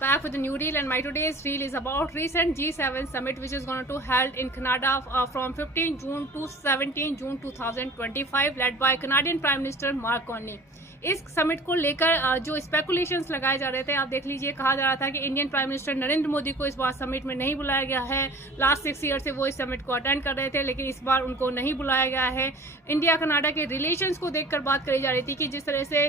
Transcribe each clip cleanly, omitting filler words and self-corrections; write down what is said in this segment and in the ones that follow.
Back with a new reel, and my today's reel is about recent G7 summit which is going to held in Canada from 15 June to 17 June 2025 led by Canadian Prime Minister Mark Carney. इस summit को लेकर जो speculations लगाए जा रहे थे, आप देख लीजिए, कहा जा रहा था कि Indian prime minister Narendra Modi को इस बार समिट में नहीं बुलाया गया है। लास्ट 6 ईयर से वो इस समिट को अटेंड कर रहे थे, लेकिन इस बार उनको नहीं बुलाया गया है। इंडिया कनाडा के रिलेशंस को देखकर बात करी जा रही थी कि जिस तरह से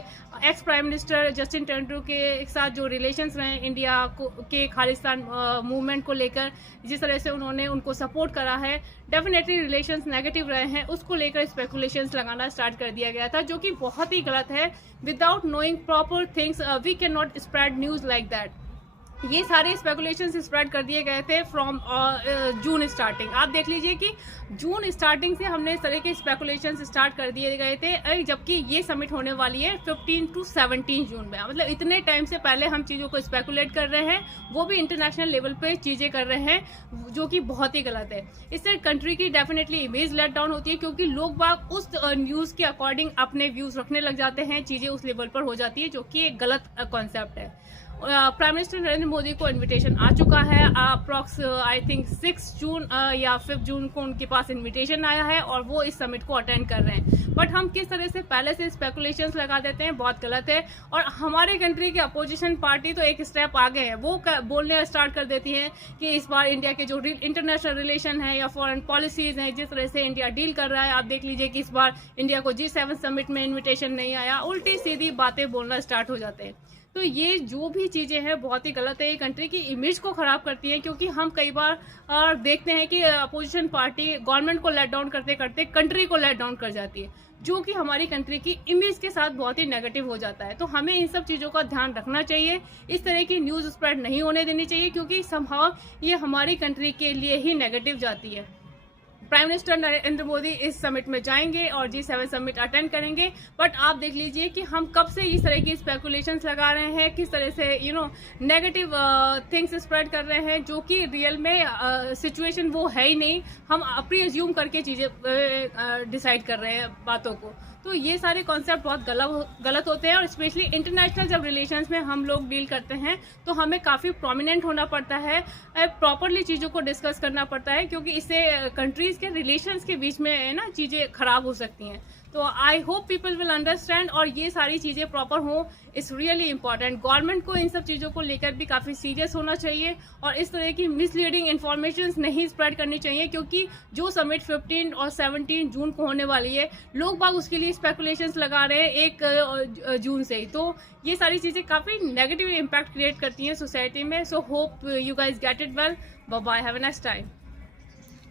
ex prime minister Justin Trudeau के साथ जो रिलेशंस रहे इंडिया के खालिस्तान मूवमेंट को लेकर, जिस तरह से उन्होंने उनको सपोर्ट करा है, डेफिनेटली रिलेशंस नेगेटिव रहे हैं, उसको लेकर स्पेकुलेशंस लगाना स्टार्ट कर दिया गया था, जो कि बहुत ही गलत है। Without knowing proper things we can not spread news like that. ये सारे स्पेकुलेशंस स्प्रेड कर दिए गए थे फ्रॉम जून स्टार्टिंग। आप देख लीजिए कि जून स्टार्टिंग से हमने इस तरह के स्पेकुलेशंस स्टार्ट कर दिए गए थे, जबकि ये समिट होने वाली है 15 टू 17 जून में। मतलब इतने टाइम से पहले हम चीज़ों को स्पेकुलेट कर रहे हैं, वो भी इंटरनेशनल लेवल पे चीज़ें कर रहे हैं, जो कि बहुत ही गलत है। इससे कंट्री की डेफिनेटली इमेज लेट डाउन होती है, क्योंकि लोग बाग उस न्यूज़ के अकॉर्डिंग अपने व्यूज़ रखने लग जाते हैं, चीज़ें उस लेवल पर हो जाती है, जो कि एक गलत कॉन्सेप्ट है। प्राइम मिनिस्टर नरेंद्र मोदी को इनविटेशन आ चुका है। अप्रॉक्स आई थिंक 6 जून या 5 जून को उनके पास इनविटेशन आया है और वो इस समिट को अटेंड कर रहे हैं। बट हम किस तरह से पहले से स्पेकुलेशंस लगा देते हैं, बहुत गलत है। और हमारे कंट्री की अपोजिशन पार्टी तो एक स्टेप आगे है, वो बोलने स्टार्ट कर देती है कि इस बार इंडिया के जो इंटरनेशनल रिलेशन है या फॉरेन पॉलिसीज हैं, जिस तरह से इंडिया डील कर रहा है, आप देख लीजिए कि इस बार इंडिया को G7 समिट में इन्विटेशन नहीं आया, उल्टी सीधी बातें बोलना स्टार्ट हो जाते हैं। तो ये जो भी चीज़ें हैं बहुत ही गलत है, ये कंट्री की इमेज को ख़राब करती है, क्योंकि हम कई बार देखते हैं कि अपोजिशन पार्टी गवर्नमेंट को लेट डाउन करते करते कंट्री को लेट डाउन कर जाती है, जो कि हमारी कंट्री की इमेज के साथ बहुत ही नेगेटिव हो जाता है। तो हमें इन सब चीज़ों का ध्यान रखना चाहिए, इस तरह की न्यूज़ स्प्रेड नहीं होने देनी चाहिए, क्योंकि समहाउ ये हमारी कंट्री के लिए ही नेगेटिव जाती है। प्राइम मिनिस्टर नरेंद्र मोदी इस समिट में जाएंगे और G7 समिट अटेंड करेंगे, बट आप देख लीजिए कि हम कब से इस तरह की स्पेकुलेशंस लगा रहे हैं, किस तरह से नेगेटिव थिंग्स स्प्रेड कर रहे हैं, जो कि रियल में सिचुएशन वो है ही नहीं, हम अपनी अज्यूम करके चीज़ें डिसाइड कर रहे हैं बातों को। तो ये सारे कॉन्सेप्ट बहुत गलत होते हैं, और स्पेशली इंटरनेशनल जब रिलेशंस में हम लोग डील करते हैं तो हमें काफ़ी प्रोमिनेंट होना पड़ता है, प्रॉपरली चीज़ों को डिस्कस करना पड़ता है, क्योंकि इससे कंट्रीज़ के रिलेशंस के बीच में ना चीज़ें खराब हो सकती हैं। तो I hope people will understand, और ये सारी चीज़ें प्रॉपर हों, इट्स रियली इंपॉर्टेंट। गवर्नमेंट को इन सब चीज़ों को लेकर भी काफ़ी सीरियस होना चाहिए, और इस तरह की मिसलीडिंग इन्फॉर्मेशन नहीं स्प्रेड करनी चाहिए, क्योंकि जो समिट 15 और 17 जून को होने वाली है, लोग बाग उसके लिए स्पेकुलेशंस लगा रहे हैं 1 जून से ही। तो ये सारी चीज़ें काफ़ी नेगेटिव इम्पैक्ट क्रिएट करती हैं सोसाइटी में। So hope you guys get it well. Bye bye, have a nice time.